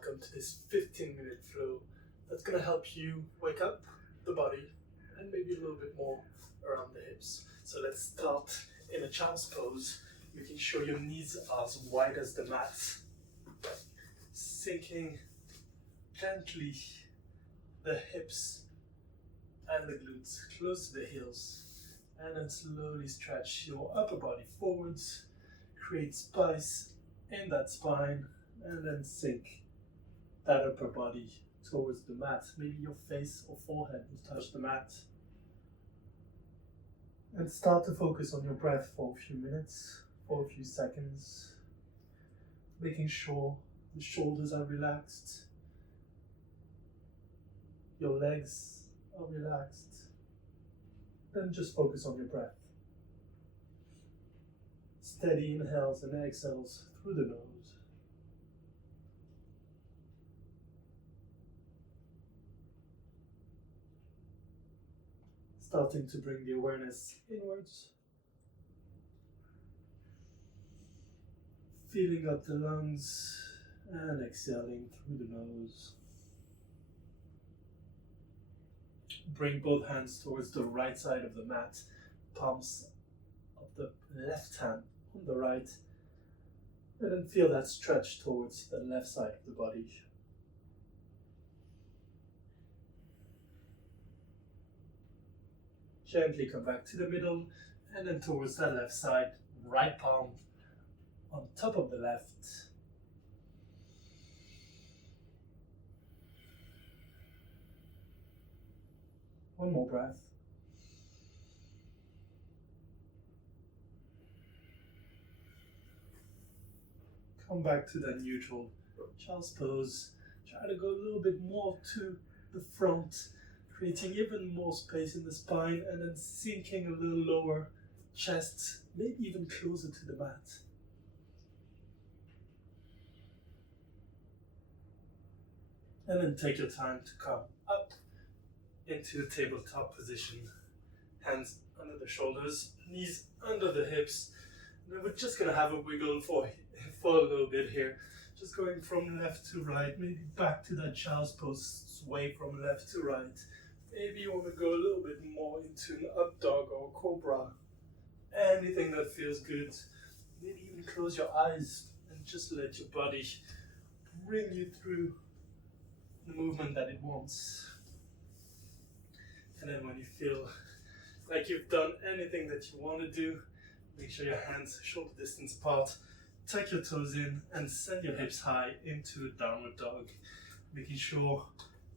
welcome to this 15-minute flow that's going to help you wake up the body and maybe a little bit more around the hips. So let's start in a child's pose, making sure your knees are as wide as the mat, sinking gently the hips and the glutes close to the heels, and then slowly stretch your upper body forwards, create space in that spine, and then sink that upper body towards the mat. Maybe your face or forehead will touch the mat. And start to focus on your breath for a few minutes, for a few seconds, making sure the shoulders are relaxed, your legs are relaxed. Then just focus on your breath. Steady inhales and exhales through the nose. Starting to bring the awareness inwards. Filling up the lungs and exhaling through the nose. Bring both hands towards the right side of the mat, palms of the left hand on the right, and then feel that stretch towards the left side of the body. Gently come back to the middle, and then towards the left side, right palm on top of the left. One more breath. Come back to that neutral child's pose. Try to go a little bit more to the front, creating even more space in the spine, and then sinking a little lower, chest, maybe even closer to the mat. And then take your time to come up into the tabletop position. Hands under the shoulders, knees under the hips. And then we're just going to have a wiggle for a little bit here. Just going from left to right, maybe back to that child's pose, sway from left to right. Maybe you want to go a little bit more into an up dog or cobra. Anything that feels good. Maybe even close your eyes and just let your body bring you through the movement that it wants. And then when you feel like you've done anything that you want to do, make sure your hands shoulder distance apart, tuck your toes in and send your hips high into a downward dog. Making sure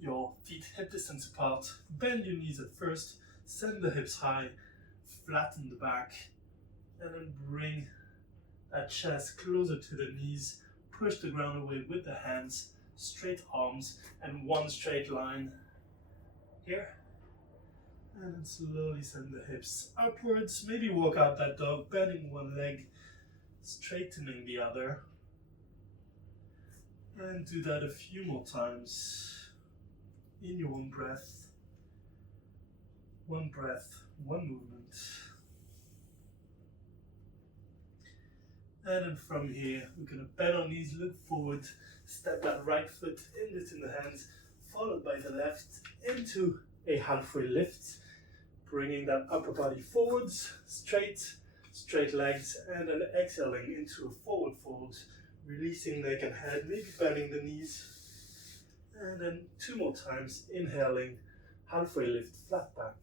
your feet hip distance apart, bend your knees at first, send the hips high, flatten the back, and then bring that chest closer to the knees, push the ground away with the hands, straight arms, and one straight line here. And then slowly send the hips upwards. Maybe walk out that dog, bending one leg, straightening the other. And do that a few more times in your own breath. One breath, one movement. And then from here, we're going to bend our knees, look forward, step that right foot in the hands, followed by the left into a halfway lift. Bringing that upper body forwards, straight legs, and then exhaling into a forward fold, releasing neck and head, maybe bending the knees. And then two more times, inhaling, halfway lift, flat back,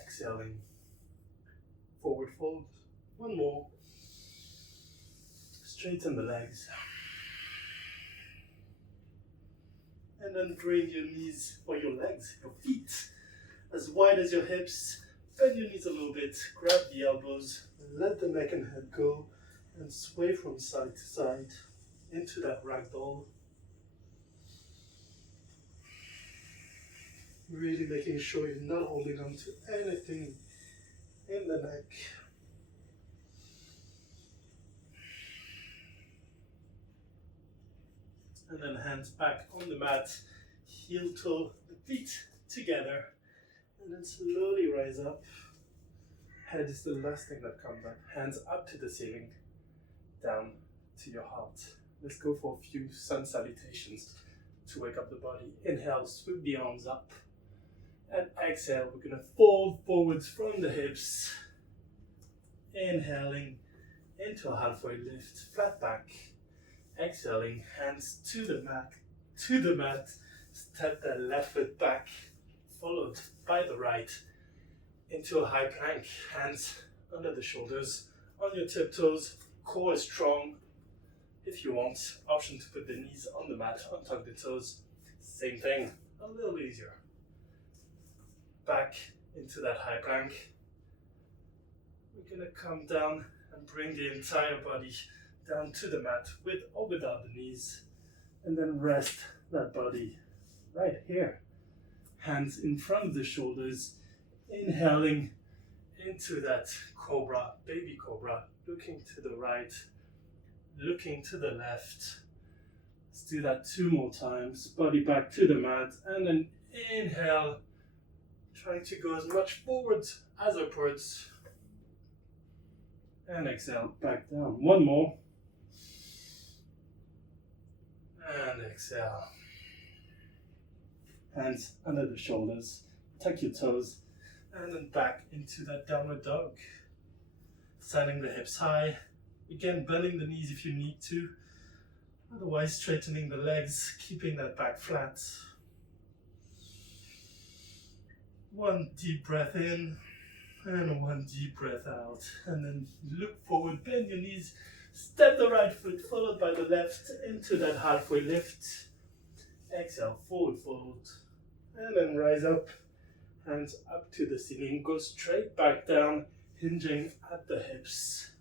exhaling, forward fold. One more. Straighten the legs. And then bring your knees, or your legs, your feet, as wide as your hips. Bend your knees a little bit, grab the elbows, let the neck and head go, and sway from side to side into that ragdoll. Really making sure you're not holding on to anything in the neck. And then hands back on the mat, heel toe, the feet together. And then slowly rise up. Head is the last thing that comes up. Hands up to the ceiling, down to your heart. Let's go for a few sun salutations. to wake up the body. Inhale, sweep the arms up. And exhale, we're going to fold forwards from the hips. Inhaling into a halfway lift, flat back. Exhaling, hands to the mat. Step that left foot back, followed by the right, into a high plank. Hands under the shoulders, on your tiptoes, core is strong. If you want, option to put the knees on the mat, untuck the toes. Same thing, a little easier. Back into that high plank. We're gonna come down and bring the entire body down to the mat with or without the knees. And then rest that body right here. Hands in front of the shoulders. Inhaling into that cobra, baby cobra. Looking to the right, looking to the left. Let's do that 2 more times. Body back to the mat, and then inhale, trying to go as much forwards as upwards. And exhale, back down. 1 more. And exhale. Hands under the shoulders, tuck your toes, and then back into that downward dog. Standing the hips high. Again, bending the knees if you need to. Otherwise, straightening the legs, keeping that back flat. 1 deep breath in, and 1 deep breath out. And then look forward, bend your knees, step the right foot, followed by the left, into that halfway lift. Exhale, forward fold. And then rise up, hands up to the ceiling. Go straight back down, hinging at the hips.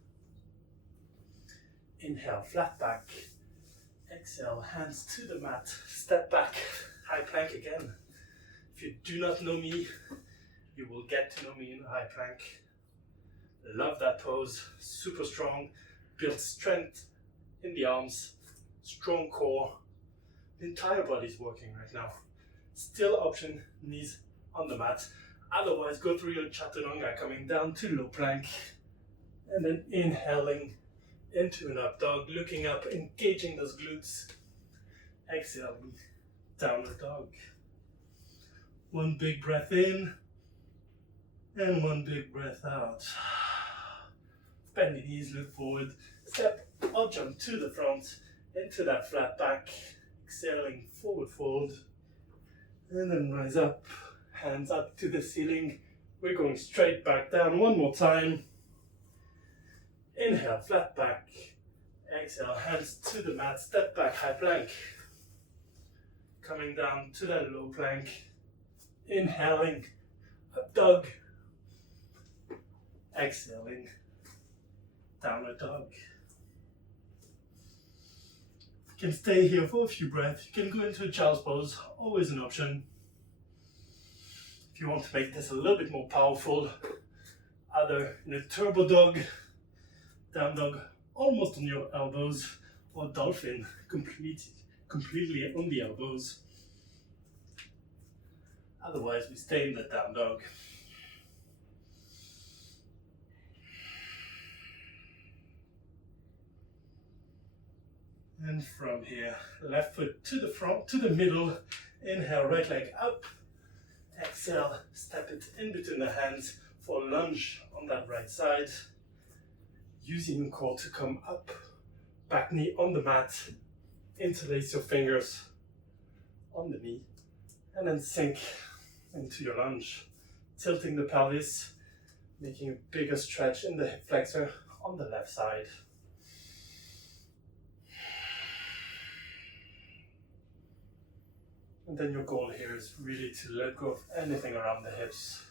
Inhale, flat back. Exhale, hands to the mat. Step back, high plank again. If you do not know me, you will get to know me in high plank. Love that pose, super strong. Build strength in the arms, strong core. The entire body is working right now. Still option, knees on the mat. Otherwise, go through your chaturanga, coming down to low plank. And then inhaling into an up dog, looking up, engaging those glutes. Exhaling, downward dog. 1 big breath in, and 1 big breath out. Bend the knees, look forward. Step or jump to the front, into that flat back. Exhaling, forward fold. And then rise up, hands up to the ceiling. We're going straight back down 1 more time. Inhale, flat back. Exhale, hands to the mat, step back, high plank. Coming down to that low plank. Inhaling, up dog. Exhaling, downward dog. You can stay here for a few breaths. You can go into a child's pose, always an option. If you want to make this a little bit more powerful, either in a turbo dog, down dog, almost on your elbows, or dolphin, completely on the elbows. Otherwise, we stay in the down dog. And from here, left foot to the front, to the middle. Inhale, right leg up. Exhale, step it in between the hands for lunge on that right side. Using your core to come up. Back knee on the mat. Interlace your fingers on the knee. And then sink into your lunge. Tilting the pelvis, making a bigger stretch in the hip flexor on the left side. And then your goal here is really to let go of anything around the hips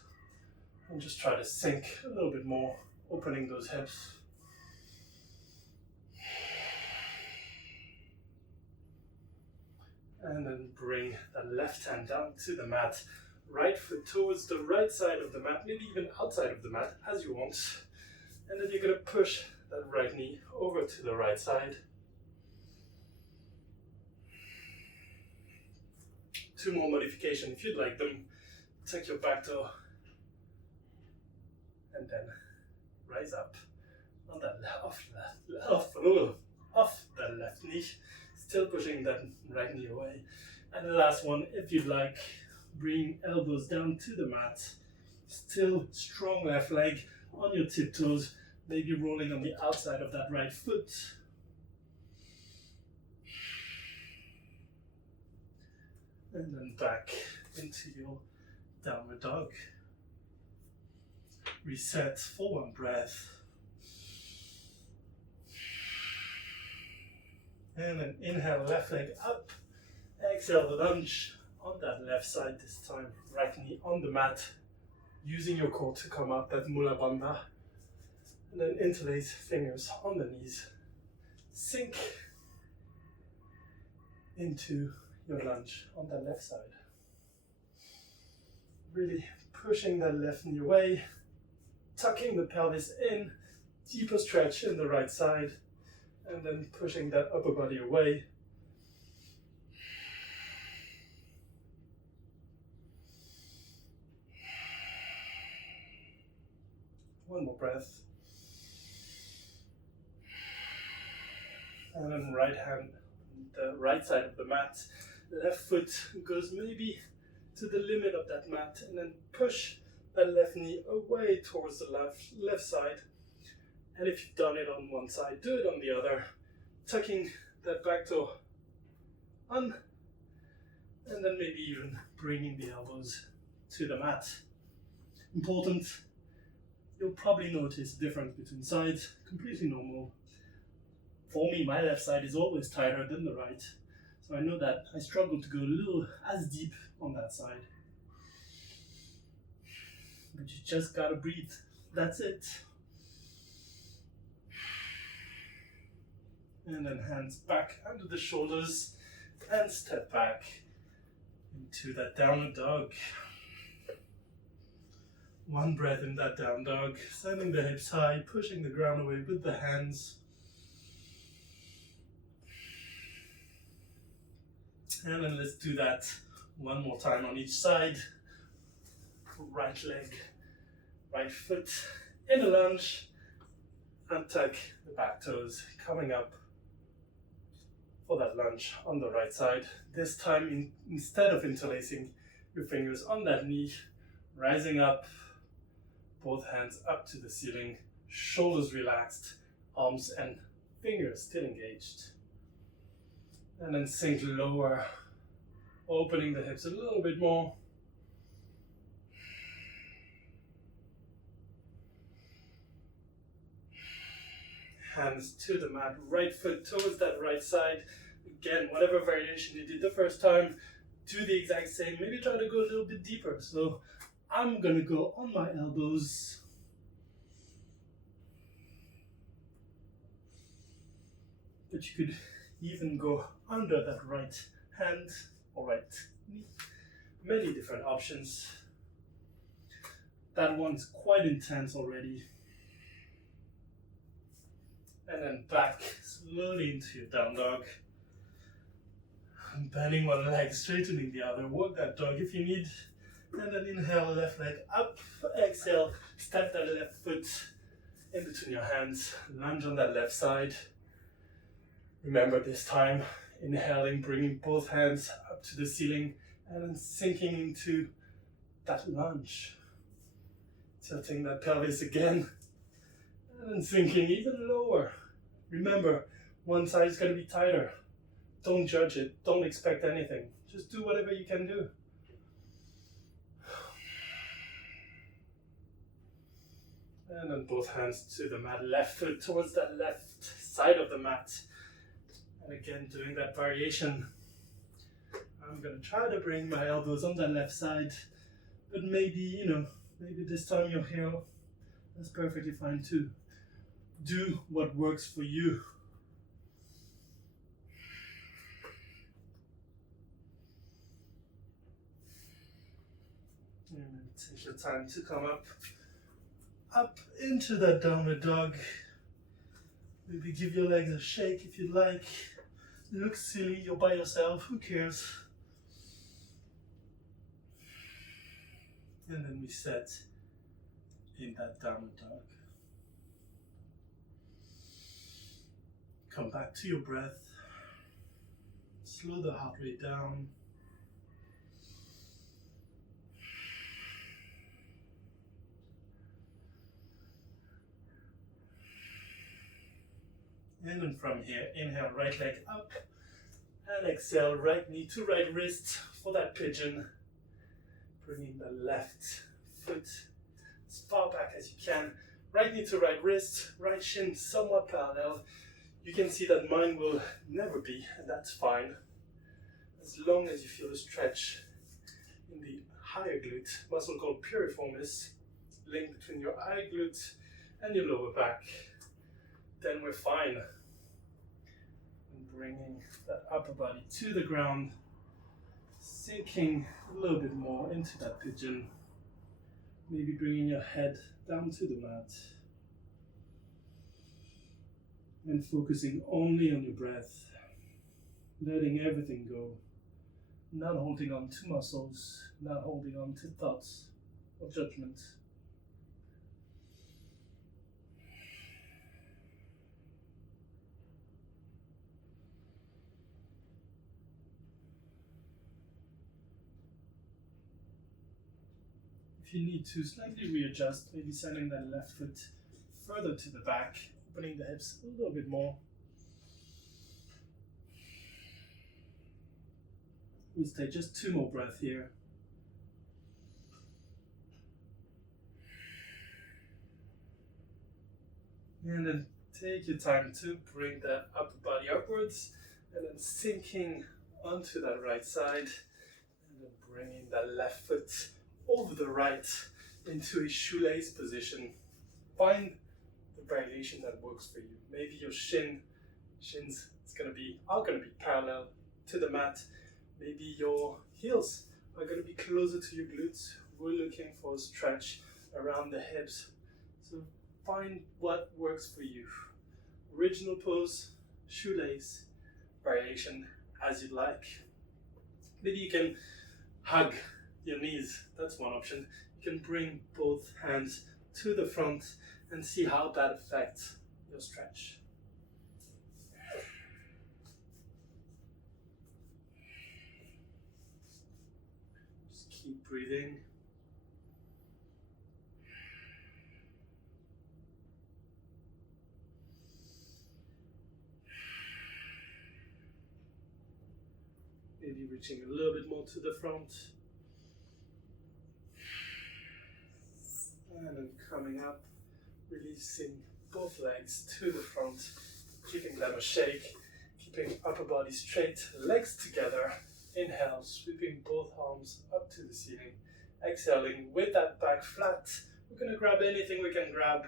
and just try to sink a little bit more, opening those hips. And then bring the left hand down to the mat, right foot towards the right side of the mat, maybe even outside of the mat as you want. And then you're going to push that right knee over to the right side. 2 more modifications if you'd like them. Take your back toe and then rise up on that off the left knee, still pushing that right knee away. And the last one, if you'd like, bring elbows down to the mat. Still strong left leg on your tiptoes, maybe rolling on the outside of that right foot. And then back into your downward dog. Reset for one breath. And then inhale, left leg up. Exhale, lunge on that left side this time. Right knee on the mat. Using your core to come up, that Mula Bandha. And then interlace fingers on the knees. Sink into your lunge on the left side. Really pushing that left knee away. Tucking the pelvis in. Deeper stretch in the right side. And then pushing that upper body away. One more breath. And then right hand, the right side of the mat. Left foot goes maybe to the limit of that mat, and then push that left knee away towards the left side. And if you've done it on one side, do it on the other. Tucking that back toe on, and then maybe even bringing the elbows to the mat. Important, you'll probably notice the difference between sides, completely normal. For me, my left side is always tighter than the right, so I know that I struggle to go a little as deep on that side. But you just gotta breathe, that's it. And then hands back under the shoulders and step back into that downward dog. One breath in that down dog, sending the hips high, pushing the ground away with the hands. And then let's do that one more time on each side. Right leg, right foot in a lunge, and tuck the back toes coming up for that lunge on the right side. This time, instead of interlacing your fingers on that knee, rising up, both hands up to the ceiling, shoulders relaxed, arms and fingers still engaged. And then sink lower, opening the hips a little bit more. Hands to the mat, right foot towards that right side. Again, whatever variation you did the first time, do the exact same. Maybe try to go a little bit deeper. So I'm gonna go on my elbows. But you could even go under that right hand or right knee. Many different options. That one's quite intense already. And then back slowly into your down dog. Bending one leg, straightening the other. Work that dog if you need. And then inhale, left leg up. Exhale, step that left foot in between your hands. Lunge on that left side. Remember this time, inhaling, bringing both hands up to the ceiling and then sinking into that lunge. Tilting that pelvis again. And sinking even lower. Remember, one side is going to be tighter. Don't judge it. Don't expect anything. Just do whatever you can do. And then both hands to the mat. Left foot towards that left side of the mat. And again, doing that variation. I'm going to try to bring my elbows on that left side. But maybe, maybe this time you're here. That's perfectly fine too. Do what works for you. And take your time to come up into that downward dog. Maybe give your legs a shake if you like. Look silly, you're by yourself, who cares? And then we set in that downward dog. Come back to your breath. Slow the heart rate down. And then from here, inhale, right leg up. And exhale, right knee to right wrist for that pigeon. Bringing the left foot as far back as you can. Right knee to right wrist, right shin somewhat parallel. You can see that mine will never be, and that's fine. As long as you feel a stretch in the higher glute, muscle called piriformis, link between your high glute and your lower back, then we're fine. And bringing that upper body to the ground, sinking a little bit more into that pigeon. Maybe bringing your head down to the mat. And focusing only on your breath. Letting everything go. Not holding on to muscles, not holding on to thoughts or judgment. If you need to slightly readjust, maybe sending that left foot further to the back, opening the hips a little bit more. We stay just 2 more breaths here. And then take your time to bring that upper body upwards and then sinking onto that right side and then bringing that left foot over the right into a shoelace position. Find the variation that works for you. Maybe your shins are gonna be parallel to the mat. Maybe your heels are gonna be closer to your glutes. We're looking for a stretch around the hips. So find what works for you. Original pose, shoelace, variation as you like. Maybe you can hug your knees, that's one option. You can bring both hands to the front and see how that affects your stretch. Just keep breathing. Maybe reaching a little bit more to the front. And then coming up, releasing both legs to the front, giving them a shake, keeping upper body straight, legs together. Inhale, sweeping both arms up to the ceiling. Exhaling with that back flat. We're going to grab anything we can grab.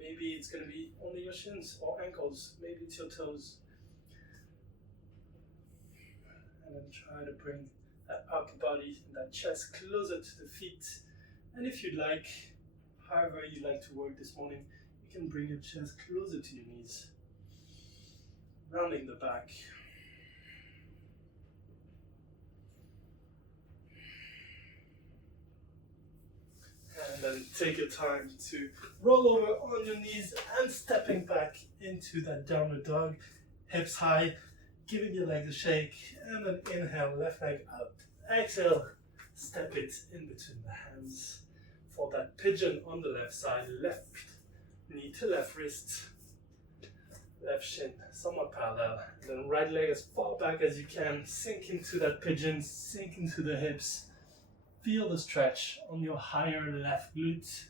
Maybe it's going to be only your shins or ankles. Maybe it's your toes. And then try to bring that upper body and that chest closer to the feet. And if you'd like, however you like to work this morning, you can bring your chest closer to your knees. Rounding the back. And then take your time to roll over on your knees and stepping back into that downward dog. Hips high, giving your legs a shake. And then inhale, left leg up. Exhale, step it in between the hands. For that pigeon on the left side, left knee to left wrist, left shin somewhat parallel, and then right leg as far back as you can, sink into that pigeon, sink into the hips, feel the stretch on your higher left glute,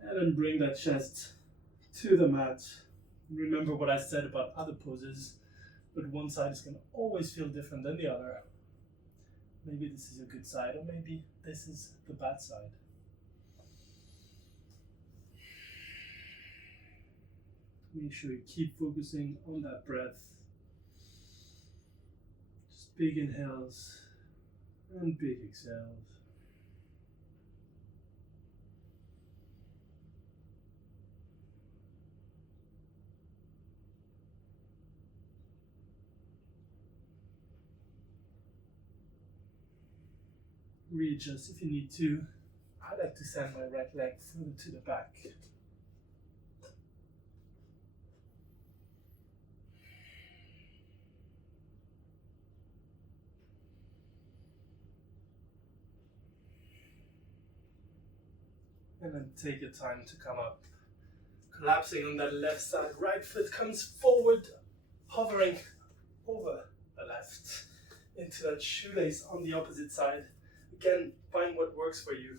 and then bring that chest to the mat. Remember what I said about other poses, but one side is going to always feel different than the other. Maybe this is a good side, or maybe this is the bad side. Make sure you keep focusing on that breath. Just big inhales and big exhales. Readjust if you need to. I like to send my right leg further to the back. And then take your time to come up collapsing on that left side. Right foot comes forward, hovering over the left into that shoelace on the opposite side. Again, find what works for you.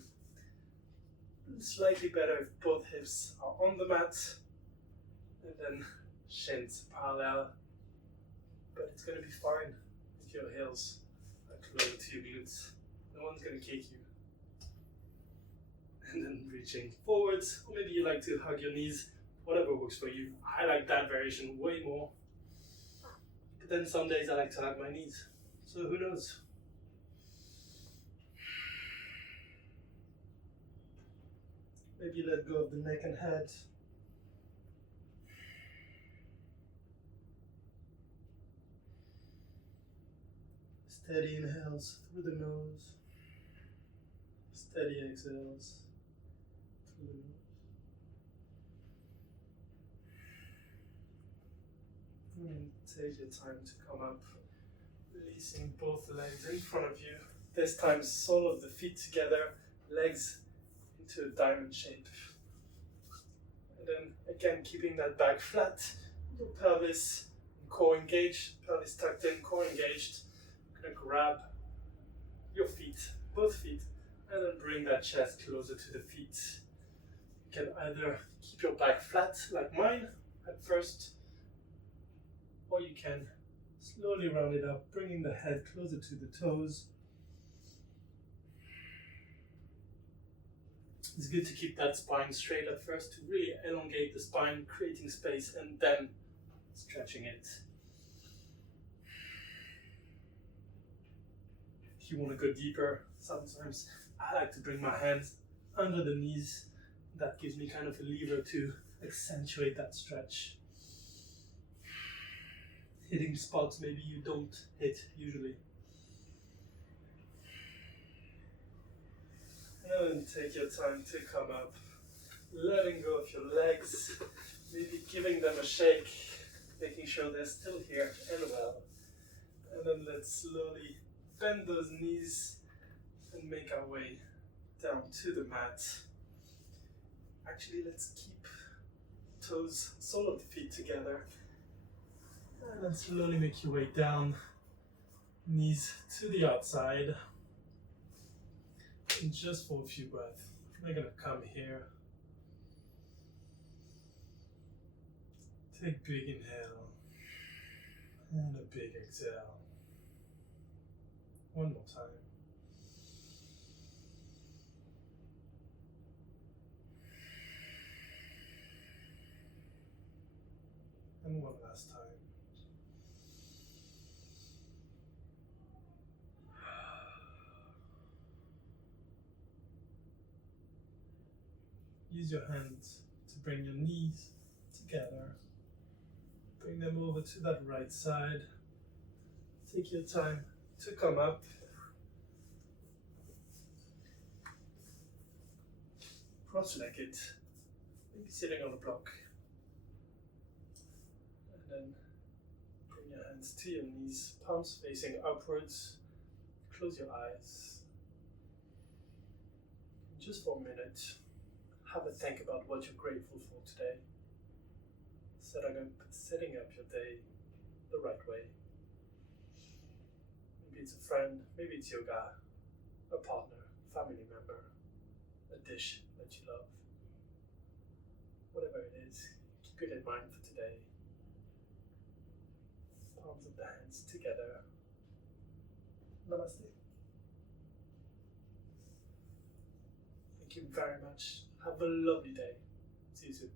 Slightly better if both hips are on the mat, and then shins parallel. But it's going to be fine if your heels are closer to your glutes. No one's going to kick you. And then reaching forwards, or maybe you like to hug your knees, whatever works for you. I like that variation way more. But then some days I like to hug my knees. So who knows? Maybe let go of the neck and head. Steady inhales through the nose. Steady exhales through the nose. And take your time to come up, releasing both legs in front of you. This time, sole of the feet together, legs into a diamond shape. And then again, keeping that back flat, your pelvis and core engaged, pelvis tucked in, core engaged. You're gonna grab your feet, both feet, and then bring that chest closer to the feet. You can either keep your back flat like mine at first, or you can slowly round it up, bringing the head closer to the toes. It's good to keep that spine straight at first to really elongate the spine, creating space, and then stretching it. If you want to go deeper, sometimes I like to bring my hands under the knees. That gives me kind of a lever to accentuate that stretch. Hitting spots maybe you don't hit usually. And take your time to come up, letting go of your legs, maybe giving them a shake, making sure they're still here and well. And then let's slowly bend those knees and make our way down to the mat. Actually, let's keep toes, sole of the feet together. And then slowly make your way down, knees to the outside. And just for a few breaths, we're gonna come here. Take big inhale and a big exhale. One more time. And one last time. Use your hands to bring your knees together. Bring them over to that right side. Take your time to come up. Cross-legged, maybe sitting on a block. And then bring your hands to your knees, palms facing upwards. Close your eyes. Just for a minute, have a think about what you're grateful for today. Setting up your day the right way. Maybe it's a friend, maybe it's yoga, a partner, family member, a dish that you love. Whatever it is, keep it in mind for today. Palms of the hands together. Namaste. Thank you very much. Have a lovely day. See you soon.